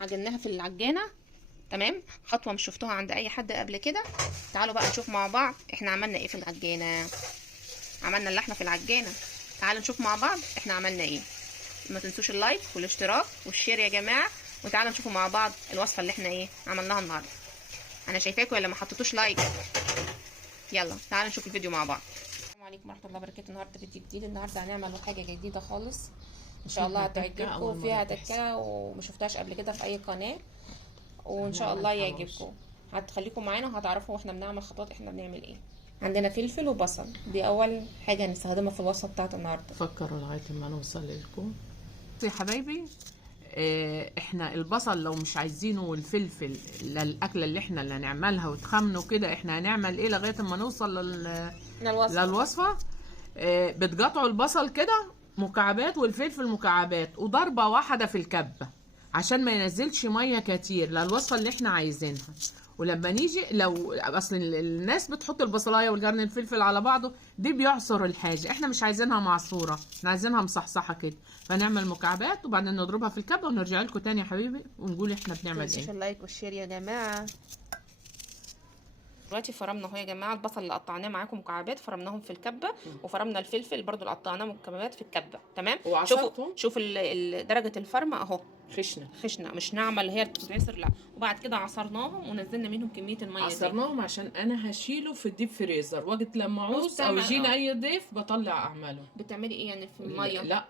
عجناها في العجانه. تمام، خطوه مش شفتوها عند اي حد قبل كده. تعالوا بقى نشوف مع بعض احنا عملنا ايه في العجانه. عملنا اللحمه في العجانه. تعالوا نشوف مع بعض احنا عملنا ايه. ما تنسوش اللايك والاشتراك والشير يا جماعه، وتعالوا نشوفوا مع بعض الوصفه اللي احنا ايه عملناها النهارده. انا شايفاكم ولا ما حطيتوش لايك؟ يلا تعالوا نشوف الفيديو مع بعض. السلام عليكم ورحمه الله وبركاته. النهارده فيديو جديد. النهارده هنعمل حاجه جديده خالص ان شاء الله هتعجبكم، فيها تكه وما شفتهاش قبل كده في اي قناه، وان شاء الله يعجبكم. هتخليكم معانا وهتعرفوا احنا بنعمل خطوات احنا بنعمل ايه. عندنا فلفل وبصل، دي اول حاجه هنستخدمها في الوصفه بتاعت النهارده. فكروا لغايه ما نوصل لكم يا حبايبي. احنا البصل لو مش عايزينه والفلفل للاكله اللي احنا اللي هنعملها وتخمنوا كده، احنا هنعمل ايه لغايه ما نوصل للوصفه. بتقطعوا البصل كده مكعبات والفلفل مكعبات وضربه واحده في الكبه عشان ما ينزلش ميه كتير للوصفه اللي احنا عايزينها. ولما نيجي لو اصل الناس بتحط البصلايه والجرن الفلفل على بعضه، دي بيعصر الحاجه، احنا مش عايزينها معصوره، احنا عايزينها مصحصحه كده. فنعمل مكعبات وبعدين نضربها في الكبه ونرجع لكم تاني يا حبيبي ونقول احنا بنعمل ايه. اللايك والشير يا جماعه. دلوقتي فرمنا اهو يا جماعه البصل اللي قطعناه معاكم مكعبات، فرمناهم في الكبه، وفرمنا الفلفل برضو اللي قطعناه مكعبات في الكبه. تمام، شوفوا درجه الفرمه اهو، خشنه مش ناعمه اللي هي بتتعصر، لا. وبعد كده عصرناهم ونزلنا منهم كميه الميه. عصرناهم عشان انا هشيله في الديب فريزر وقت لما اعوز او يجينا اي ضيف بطلع اعمله. بتعملي ايه يعني في الميه؟ لا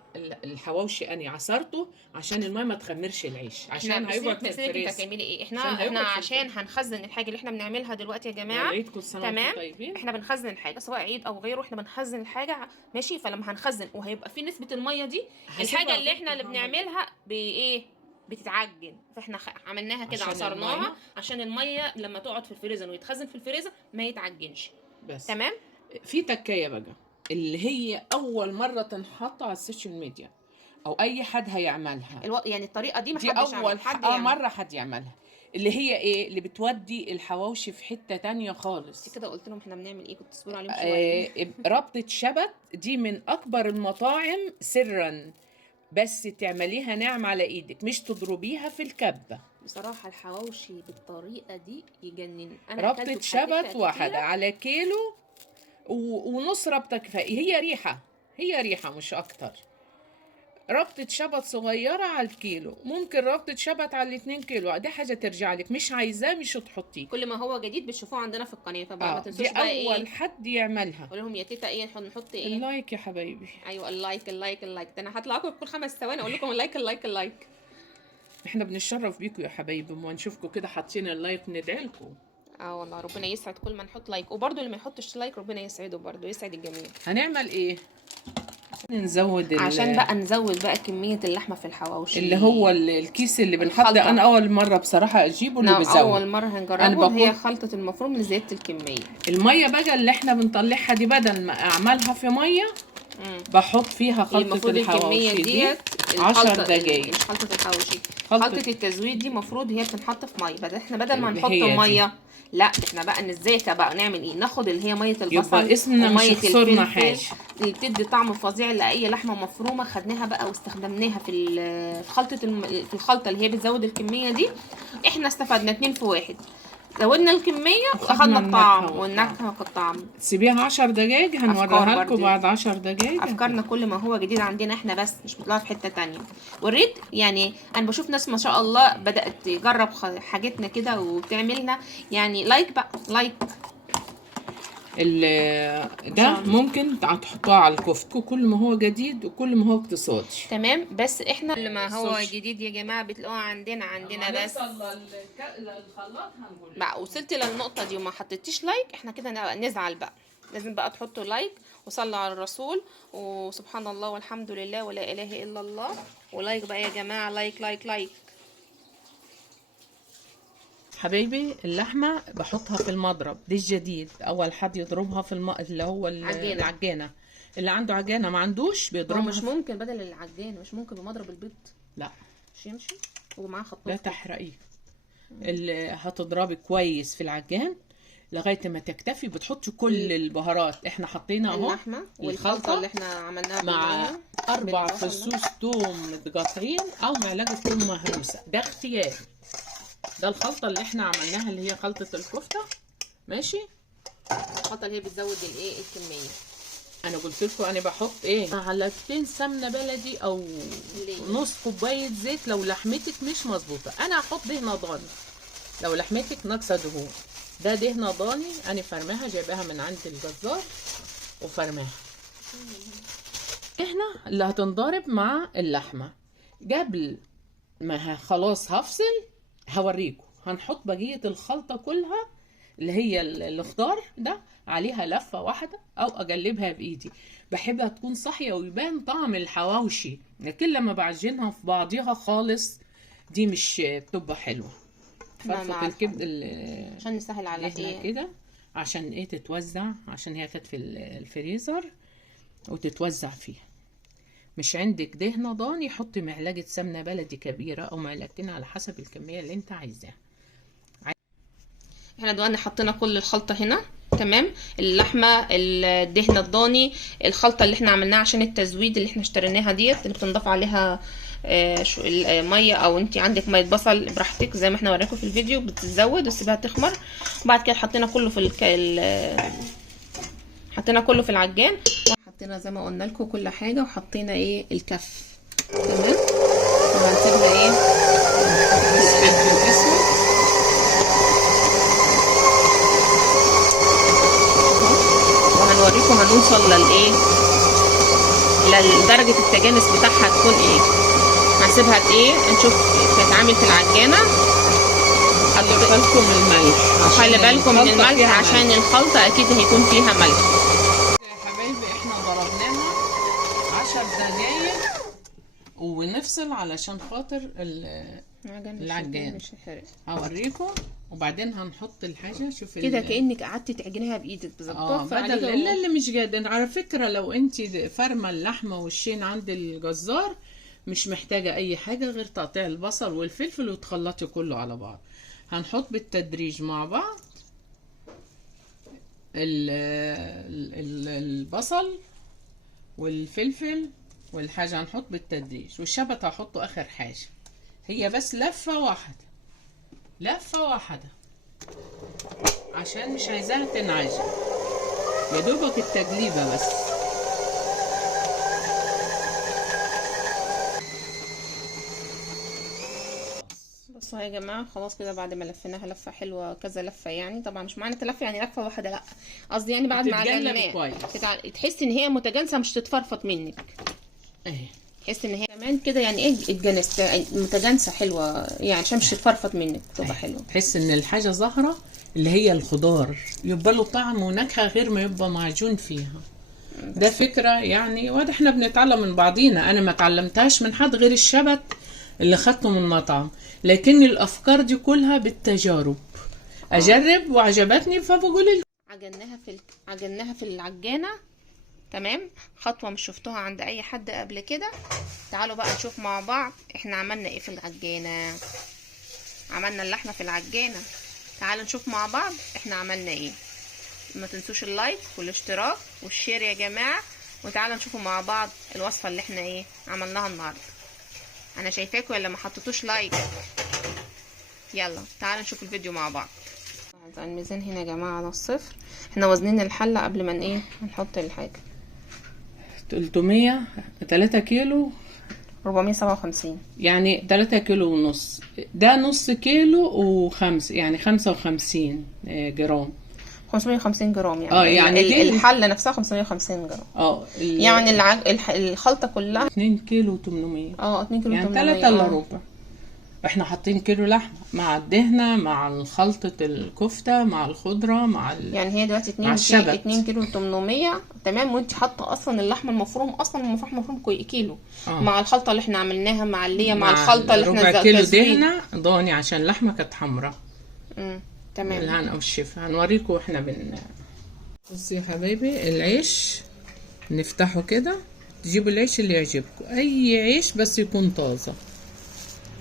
الحواوشي انا عصرته عشان الميه ما تخمرش العيش، عشان هيقعد في الفريزر. انت هتعملي ايه؟ احنا عشان هنخزن الحاجه اللي احنا بنعملها دلوقتي يا جماعه. تمام، احنا بنخزن الحاجه سواء عيد او غيره، احنا بنخزن الحاجه ماشي. فلما هنخزن وهيبقى في نسبه الميه دي، الحاجه اللي احنا اللي بنعملها بايه بتتعجن. فاحنا عملناها كده، عصرناها عشان الميه لما تقعد في الفريزر ويتخزن في الفريزر ما يتعجنش. بس تمام. في تكايه بقى اللي هي اول مره تنحط على السوشيال ميديا او اي حد هيعملها. يعني الطريقه دي دي اول مره حد يعملها، اللي هي ايه اللي بتودي الحواوشي في حته تانية خالص. كده قلت لهم احنا بنعمل ايه، كنت تصبروا عليهم شويه. ربطه شبت دي من اكبر المطاعم سرا، بس تعمليها ناعم على ايدك، مش تضربيها في الكبه. بصراحه الحواوشي بالطريقه دي يجنن. انا ربطه شبت واحده على كيلو ونص ربطه كفايه، هي ريحه مش اكتر. ربطه شبت صغيره على الكيلو، ممكن ربطه شبت على 2 كيلو، دي حاجه ترجع لك، مش عايزاه مش تحطيه. كل ما هو جديد بتشوفوه عندنا في القناه، فبقى ما تنسوش دي بقى اول حد يعملها. قول لهم يا تيتا ايه نحط ايه؟ اللايك يا حبايبي. ايوه اللايك ده انا هطلع لكم كل 5 ثواني اقول لكم اللايك. احنا بنتشرف بيكم يا حبايبي، وما نشوفكم كده حاطين اللايك ندعي لكم. والله ربنا يسعد كل ما نحط لايك، وبرده اللي ما يحطش لايك ربنا يسعده برده، يسعد الجميع. هنعمل ايه؟ نزود عشان بقى نزود بقى كميه اللحمه في الحواوشي، اللي هو الكيس اللي بنحط. انا اول مره بصراحه اجيبه اللي بزود. اول مره هنجربه. هي خلطه المفروم لزياده الكميه. الميه بقى اللي احنا بنطلعها دي بدل ما اعملها في ميه بحط فيها خلطه الحواوشي دي 10 دقايق. مش خلطه الحواوشي، خلطه التزويد دي المفروض هي بتنحط في ميه. بدل ما نحط ميه، لا احنا بقى نزيتها بقى نعمل ايه، ناخد اللي هي ميه البصل وميه الفلفل اللي بتدي طعم فظيع لاي لحمه مفرومه. خدناها بقى واستخدمناها في خلطه في الخلطه اللي هي بتزود الكميه دي. احنا استفدنا 2 في 1، زودنا الكميه واخدنا الطعم والنكهه والطعم. سيبيها 10 دقايق هنوريها لكم بعد 10 دقايق. افكارنا كل ما هو جديد عندنا احنا بس، مش بنطلع في حته تانية. والريت يعني انا بشوف ناس ما شاء الله بدات تجرب حاجتنا كده وبتعملنا. يعني لايك بقى لايك. ده ممكن تحطوها على الكفته كل ما هو جديد وكل ما هو اقتصادي. تمام، بس احنا كل ما هو جديد يا جماعه بتلاقوها عندنا بس. الخلاط هنقول بقى وصلت للنقطه دي وما حطيتيش لايك، احنا كده نزعل بقى. لازم بقى تحطوا لايك وصلوا على الرسول وسبحان الله والحمد لله ولا اله الا الله. ولايك بقى يا جماعه، لايك. حبايبي اللحمه بحطها في المضرب، دي الجديد. اول حد يضربها في اللي هو العجانه. اللي عنده عجانه ما عندوش بيضربها. مش ممكن بدل العجانه، مش ممكن بمضرب البيض. لا مش يمشي ومعاه خطاف. لا تحرقيه. اللي هتضربي كويس في العجان لغايه ما تكتفي. بتحطي كل البهارات احنا حطينا اهو، اللحمه والخلطه اللي احنا عملناها مع 4 بالبصل ده. فصوص توم متقطعين او معلقه توم مهروسه، ده اختياري. ده الخلطه اللي احنا عملناها اللي هي خلطه الكفته. ماشي. الخلطه اللي هي بتزود الايه الكميه. انا قلت لكم انا بحط ايه، معلقتين سمنه بلدي او نص كوبايه زيت لو لحمتك مش مظبوطه. انا هحط دهنه ضاني لو لحمتك ناقصه دهون. ده دهنه ضاني انا فرماها، جايباها من عند الجزار وفرماها. احنا اللي هتنضرب مع اللحمه. قبل ما خلاص هفصل هوريكم هنحط بقيه الخلطه كلها اللي هي الخضار ده عليها لفه واحده او اقلبها بايدي. بحبها تكون صاحيه ويبان طعم الحواوشي، لكن لما بعجنها في بعضيها خالص دي مش بتبقى حلوه. فرفة الكبد عشان نسهل على ايه كده، عشان ايه تتوزع، عشان هي كانت في الفريزر وتتوزع فيها. مش عندك دهنه ضاني حطي معلقه سمنه بلدي كبيره او معلقتين على حسب الكميه اللي انت عايزاها. احنا دلوقتي حطينا كل الخلطه هنا تمام، اللحمه، الدهنه الضاني، الخلطه اللي احنا عملناها عشان التزويد اللي احنا اشتريناها ديت اللي بتنضاف عليها ميه، او انت عندك ميه بصل براحتك زي ما احنا وريكم في الفيديو، بتتزود وتسيبها تخمر. وبعد كده حطينا كله في حطينا كله في العجان، حطينا زي ما قلنا لكم كل حاجه، وحطينا ايه الكف تمام. وهنسيبها ايه وهنوريكم هنوصل للايه لدرجه التجانس بتاعها تكون ايه. هنسيبها ايه نشوف تتعامل في العجانه. خلي بالكم من الملح، خلي بالكم من الملح عشان الخلطه اكيد هيكون فيها ملح. يا حبايبي احنا ضربناها 10 دقايق ونفصل علشان خاطر العجان. مش هيحرق. هوريكم وبعدين هنحط الحاجه. شوفي كده كانك قعدتي تعجنيها بايدك بالظبط. بدل اللي مش قادر. على فكره لو انت فرمه اللحمه والشين عند الجزار مش محتاجه اي حاجه غير تقطيع البصل والفلفل وتخلطي كله على بعض. هنحط بالتدريج مع بعض البصل والفلفل والحاجه، هنحط بالتدريج، والشبت هحطه اخر حاجه. هي بس لفه واحده، لفه واحده، عشان مش عايزاها تنعجن، يا دوبك التقليبه بس. بصوا يا جماعه خلاص كده بعد ما لفيناها لفه حلوه كذا لفه، يعني طبعا مش معنى تلف يعني لفه واحده، لا قصدي يعني بعد ما عجناها تحس ان هي متجانسه مش تتفرفط منك. اهي تحس ان هي كمان كده يعني ايه اتجانست متجانسه حلوه يعني عشان مش تتفرفط منك، تبقى حلوه. تحس ان الحاجه ظاهره اللي هي الخضار يبقى له طعم ونكهه غير ما يبقى معجون فيها. ده فكره يعني، وده احنا بنتعلم من بعضينا. انا ما اتعلمتهاش من حد غير الشبت اللي خدته من مطعم، لكن الافكار دي كلها بالتجارب. اجرب وعجبتني فبقول عجناها في العجانه تمام. خطوه مش شفتوها عند اي حد قبل كده. تعالوا بقى نشوف مع بعض احنا عملنا ايه في العجانه. عملنا اللحمه في العجانه. تعالوا نشوف مع بعض احنا عملنا ايه. ما تنسوش اللايك والاشتراك والشير يا جماعه، وتعالوا نشوفوا مع بعض الوصفه اللي احنا ايه عملناها النهارده. انا شايفاكم ولا ما حطيتوش لايك؟ يلا تعالوا نشوف الفيديو مع بعض. الميزان هنا يا جماعه على الصفر. احنا وزنين الحله قبل ما ايه نحط الحاجه. 3 كيلو 457 يعني 3 كيلو ونص. ده نص كيلو وخمس يعني 55 جرام. 550 جرام يعني الحله نفسها 550 جرام. يعني الخلطه كلها 2 كيلو 800. 2 كيلو يعني 3 الا ربع. احنا حاطين كيلو لحمه مع الدهنه مع خلطه الكفته مع الخضره مع يعني هي دلوقتي 2 كيلو 800 تمام. وانت حاطه اصلا اللحمه المفروم اصلا مفروم كيلو مع الخلطه اللي احنا عملناها مع اللي هي مع الخلطه اللي احنا ربع كيلو دهنه ضاني عشان اللحمه كانت حمراء. تمام. الهنا والشفا. هنوريكم واحنا بصوا يا حبايبي العيش نفتحه كده. تجيبوا العيش اللي يعجبكم، اي عيش بس يكون طازه.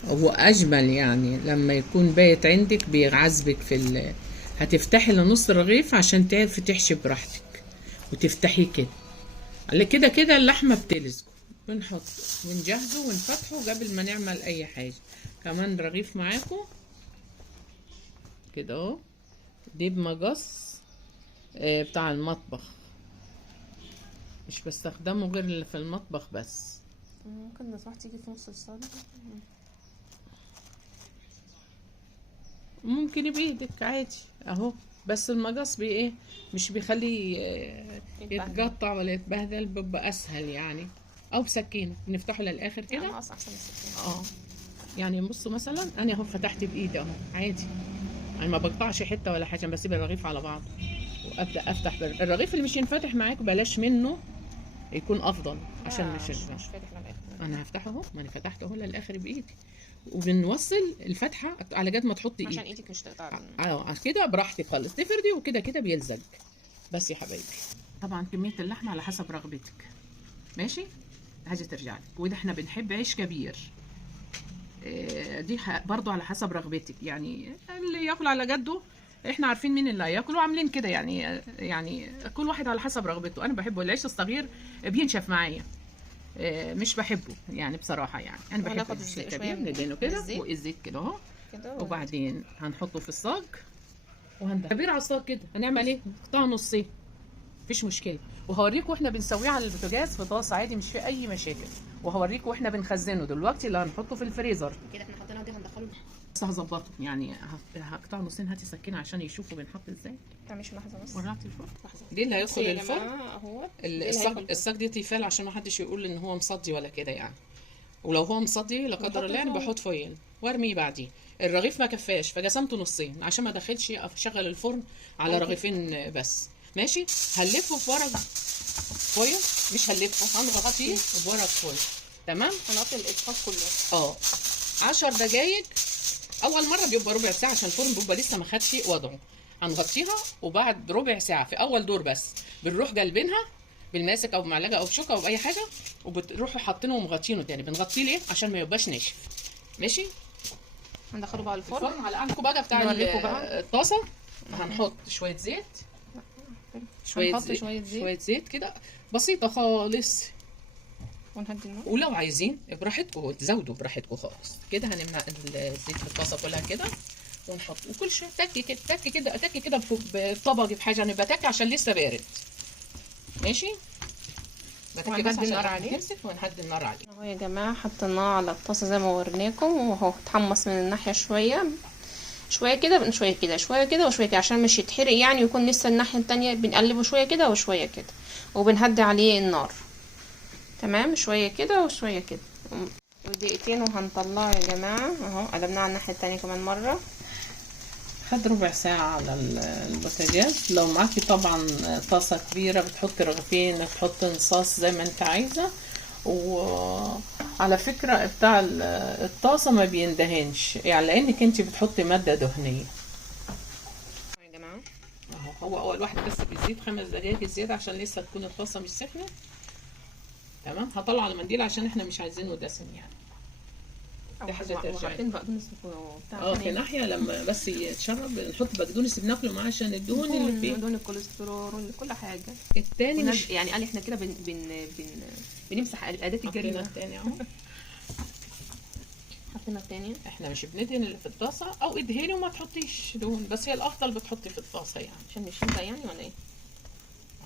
هو اجمل يعني لما يكون بايت عندك بيعذبك هتفتحي لنص رغيف عشان تعرفي تحشي براحتك وتفتحيه كده. كده اللحمه بتلزق بنحط ونجهزه ونفتحه قبل ما نعمل اي حاجه. كمان رغيف معاكم كده اهو، دي بمقص بتاع المطبخ، مش بستخدمه غير اللي في المطبخ بس. ممكن لو سمحت تيجي في نص الصاج. ممكن بايدك عادي اهو، بس المقص بي ايه مش بيخليه يتقطع ولا يتبهدل، بيبقى اسهل يعني. او بسكينه بنفتحه للاخر كده. مقص احسن من السكينة. يعني بصوا مثلا انا اهو فتحت بايدي اهو عادي، انا ما بقطعش حته ولا حاجه، بسيب الرغيف على بعض وابدا افتح الرغيف اللي مش ينفتح معاك بلاش منه، يكون افضل عشان مش فاتح للاخر. انا هفتحه اهو، ما انا فتحته اهو للاخر بايدي، وبنوصل الفتحه على قد ما تحطي عشان ايدك ايدك مش تقطع. كده براحتك خالص تفردي، وكده كده بيلزق بس يا حبايبي. طبعا كميه اللحمه على حسب رغبتك، ماشي، حاجه ترجع لك. وده احنا بنحب عيش كبير، دي برضو على حسب رغبتك، يعني اللي ياكل على قده، احنا عارفين مين اللي هياكل وعاملين كده، يعني كل واحد على حسب رغبته. انا بحبه العيش الصغير بينشف معايا، مش بحبه يعني بصراحه، يعني انا بحب العيش الكبير. ندهنه كده والزيت كده اهو، وبعدين هنحطه في الصاج كبير على الصاج كده. هنعمل ايه؟ نقطعه نصين، مفيش مشكله. وهوريكم واحنا بنسويه على البوتاجاز في طاسه عادي، مش في اي مشاكل. وهوريكم واحنا بنخزنه دلوقتي اللي هنحطه في الفريزر كده احنا حطيناه دي هندخله. بس هظبطه يعني، هقطعه نصين. هاتي سكينه عشان يشوفوا بنحط ازاي. مش لحظه بس. ولعتي الفرن. دي اللي هيدخل الفرن اهو. الصاج دي تيفال عشان ما حدش يقول ان هو مصدي ولا كده يعني. ولو هو مصدي لا قدر الله يعني بحط فويل وارميه بعديه. الرغيف ما كفاش فقسمته نصين عشان ما ادخلش اشغل الفرن على رغيفين بس. ماشي، هنلفه في ورق فويل، مش هنلفه، هنغطيه بورق فويل. تمام، هنغطي الاسفاف كله 10 دقايق. اول مره بيبقى ربع ساعه عشان الفرن بيبقى لسه ما خدش وضعه. هنغطيها وبعد ربع ساعه في اول دور بس بنروح جالبينها بالماسك او بمعلقه او بشوكه او باي حاجه، وبتروحوا حاطينه ومغطينه تاني. بنغطيه ليه؟ عشان ما يبقاش ناشف. ماشي، هندخله بقى الفرن على عندكم بقى بتاع الطاسه. هنحط شويه زيت، شويه زيت كده بسيطه خالص، ونهدي النار. ولو عايزين براحتكم تزودوا براحتكم خالص. كده هنمنع الزيت في الطاسه كلها كده، ونحط وكل شويه تك كده تك كده تك كده بطبق بحاجه، نبقى تك عشان لسه بارد. ماشي، بتكي بس عشان النار عليه ونهدي النار عليه اهو يا جماعه. حطيناه على الطاسه زي ما وريناكم، وهو اتحمص من الناحيه شويه كده شويه كده شويه كده وشويه كده عشان مش يتحرق يعني، ويكون لسه الناحيه التانية بنقلبه شويه كده وشويه كده، وبنهدي عليه النار. تمام، شويه كده وشويه كده ودقيقتين وهنطلعه يا جماعه. اهو قلبناه على الناحيه التانية كمان مره. خد ربع ساعة على البوتاجاز. لو معاكي طبعا طاسة كبيرة بتحطي رغيفين، بتحطي نصاص زي ما انت عايزة. وعلى فكرة بتاع الطاسة ما بيندهنش يعني، لانك انت بتحطي مادة دهنية يا جماعة. هو اول واحد بس بيزيد 5 دقايق زيادة عشان لسه تكون الطاسة مش سخنة. تمام، هطلع المنديل عشان احنا مش عايزينه دسم يعني. دي حاجه ترجع في ناحيه لما بس يتشرب نحط بقدونس بناكله معاه عشان الدهون اللي فيه، دهون الكوليسترول كل حاجه. التاني مش يعني قال احنا كده بنمسح اداه الجريمه. التاني اهو حطينا التانية. احنا مش بندهن اللي في الطاسه، او ادهني وما تحطيش دهون، بس هي الافضل بتحطي في الطاسه يعني عشان مش ينفع يعني ولا ايه؟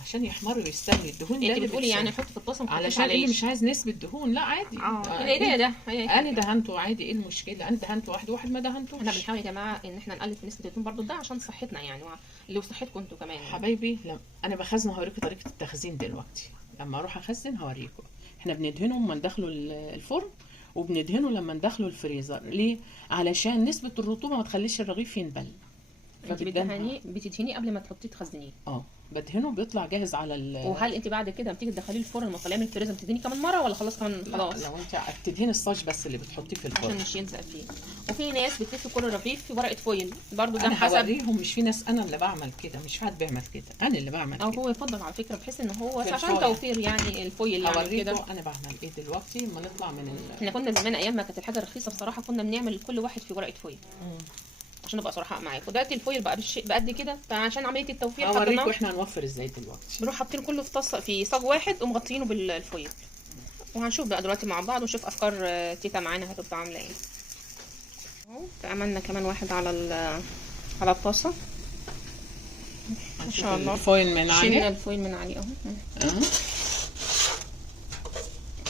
عشان يحمر ويستوي الدهون. انت بتقولي يعني حط في الطاسه علشان اللي مش عايز نسبه دهون. لا عادي، ايه ده انا دهنته عادي، ايه المشكله؟ انا دهنته واحد ما دهنتوش. احنا بنحاول يا جماعه ان احنا نقلل في نسبه الدهون برضو، ده عشان صحتنا يعني، اللي وصحتكم انتوا كمان يعني. حبايبي انا بخزن، هوريكم طريقه التخزين دلوقتي. لما اروح اخزن هوريكم. احنا بندهنه لما ندخله الفرن، وبندهنه لما ندخله الفريزر. ليه؟ علشان نسبه الرطوبه ما تخليش الرغيف ينبل. بتدهنيه قبل ما تحطيه تخزنيه. بدهنه بيطلع جاهز على وهل انت بعد كده بتيجي تدخليه الفرن لما تطلعيه من الفريزر بتدهني كمان مره ولا خلاص كمان خلاص؟ لو انت بتدهني الصاج بس اللي بتحطيه في الفرن عشان مش يلزق فيه. وفي ناس بتلف كل الرغيف في ورقه فويل برضو، ده انا حسب. هوريهم، مش في ناس، انا اللي بعمل كده، مش حد بيعمل كده، انا اللي بعمل كده. هو يفضل على فكره، بحس ان هو عشان توفير يعني الفويل يعني كده. انا بعمل ايه دلوقتي لما نطلع من احنا كنا زمان ايام ما كانت الحاجه رخيصه بصراحه، كنا بنعمل كل واحد في ورقه فويل. عشان نبقى صراحه معاكم، ودلوقتي الفويل بقى بالشيء بقد كده، فعشان عمليه التوفير هوريكم احنا هنوفر ازاي دلوقتي. بنروح حاطين كله في طاسه في صاج واحد ومغطينه بالفويل. وهنشوف بقى دلوقتي مع بعض ونشوف افكار تيتا معانا هتبقى عامله ايه. اهو عملنا كمان واحد على الطاسه ما شاء الله. الفويل من عليه، شلنا الفويل من عليه اهو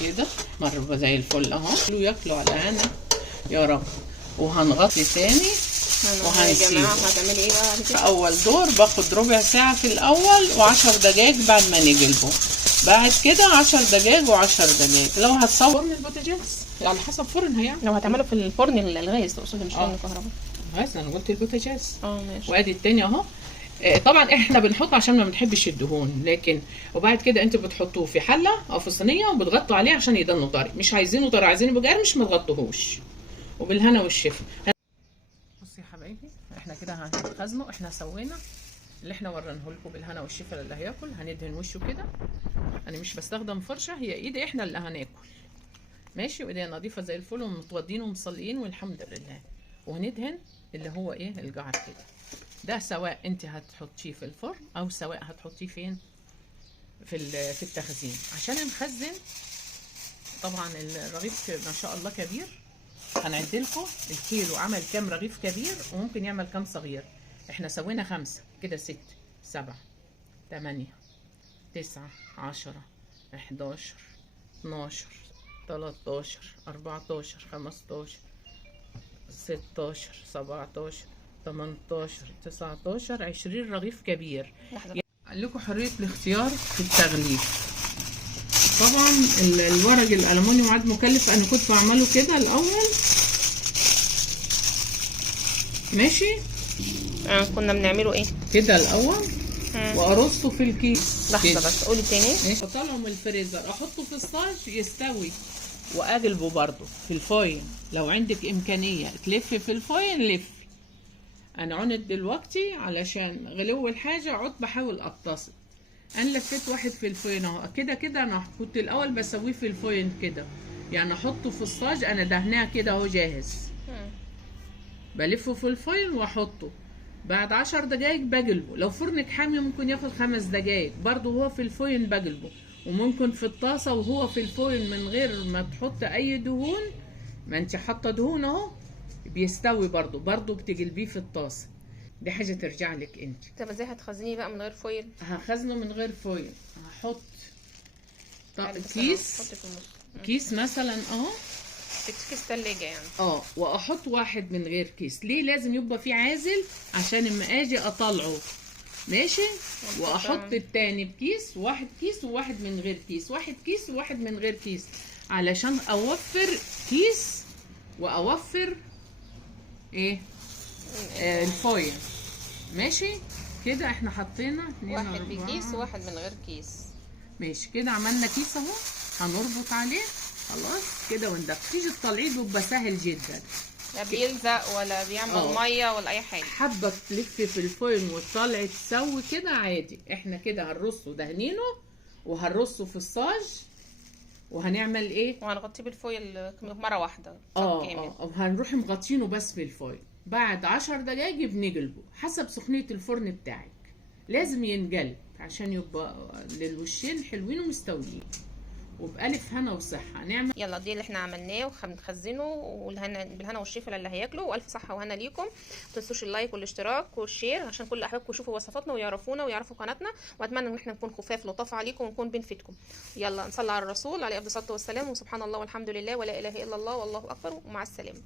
كده مرة زي الفل اهو. ياكلوا على هنا يا رب. وهنغطي تاني يا جماعه هتعملي ايه بقى؟ في اول دور باخد ربع ساعة في الاول و10 دقايق بعد ما نقلبه. بعد كده 10 دقايق و10 دقايق. لو هتصور فرن البوتاجاز على حسب فرن هيعمل. لو هتعمله في الفرن الغاز تقصدي مش فرن الكهرباء؟ غاز، انا قلت البوتاجاز. ماشي. وادي التاني اهو. طبعا احنا بنحط عشان ما بنحبش الدهون، لكن وبعد كده انتوا بتحطوه في حله او في صينيه وبتغطوا عليه عشان يضل طري. مش عايزينه طري، عايزينه بقرمش، ما تغطوهوش. وبالهنا والشفا. بصي يا حبايبي، احنا كده هنخزنه. احنا سوينا اللي احنا وريناه لكم بالهنا والشفا. اللي هياكل هندهن وشه كده. انا مش بستخدم فرشه، هي ايدي احنا اللي هناكل. ماشي. وايدينا نظيفه زي الفل ومتوضين ومصليين والحمد لله. وهندهن اللي هو ايه الجعر كده. ده سواء انت هتحطيه في الفرن او سواء هتحطيه فين في التخزين عشان نخزن. طبعا الرغيف ما شاء الله كبير. هنعد لكم الكيلو عمل كام رغيف كبير وممكن يعمل كام صغير. احنا سوينا 5 كده، 6 7 8 9 10 11 12 13 14 15 16 17 18 19 20 رغيف كبير. قال لكم حريه الاختيار في التغليف. طبعا الورق الالومنيوم عاد مكلف. انا كنت بعمله كده الاول ماشي. كنا بنعمله ايه كده الاول وارصه في الكيس. لحظه بس قولي تاني. اطلعه من الفريزر، احطه في الصاج يستوي واقلبه برضو في الفويل. لو عندك امكانيه تلفي في الفويل لف. انا عند دلوقتي علشان غلو الحاجه عد بحاول اقتصد. انا لفيت واحد في الفويل اهو. كده انا كنت الاول بسويه في الفويل كده، يعني احطه في الصاج. انا دهناه كده اهو جاهز. بلفه في الفويل واحطه. بعد 10 دقايق بقلبه. لو فرنك حامي ممكن ياخد 5 دقايق برضو هو في الفويل بقلبه. وممكن في الطاسه وهو في الفويل من غير ما تحط اي دهون. ما انت حاطه دهون اهو بيستوي برضو بتقلبيه في الطاسه. دي حاجه ترجع لك انت. طب ازاي هتخزنيه بقى من غير فويل؟ هخزنه من غير فويل. هحط كيس مثلا اهو، كيس ثلاجه يعني. واحط واحد من غير كيس. ليه لازم يبقى فيه عازل؟ عشان اما اجي اطلعه ماشي. واحط التاني بكيس، واحد كيس وواحد من غير كيس، واحد كيس وواحد من غير كيس، علشان اوفر كيس واوفر ايه الفويل. ماشي كده. احنا حطينا واحد بكيس وواحد من غير كيس. ماشي كده. عملنا كيس اهو. هنربط عليه خلاص كده وندخل. تيجي تطلعيه بيبقى سهل جدا. لا بيلزق ولا بيعمل ميه ولا اي حاجه. حابه تلفي في الفويل وتطلعي تسوي كده عادي. احنا كده هنرصه دهنينه وهنرصه في الصاج. وهنعمل ايه؟ وهنغطيه بالفويل مره واحده. هنروح مغطينه بس بالفويل. بعد 10 دقايق بنقلبه حسب سخونيه الفرن بتاعك. لازم ينقلب عشان يبقى للوشين حلوين ومستويين. وبألف هنا وصحة. نعمل يلا دي اللي احنا عملناه وهنخزنه بالهنا والشفا اللي هياكله. والف صحه وهنا ليكم. ما تنسوش اللايك والاشتراك والشير عشان كل احبابكم يشوفوا وصفاتنا ويعرفونا ويعرفوا قناتنا. واتمنى ان احنا نكون خفاف لطاف عليكم ونكون بنفيدكم. يلا نصلي على الرسول عليه افضل الصلاه والسلام. وسبحان الله والحمد لله ولا اله الا الله والله اكبر. ومع السلامه.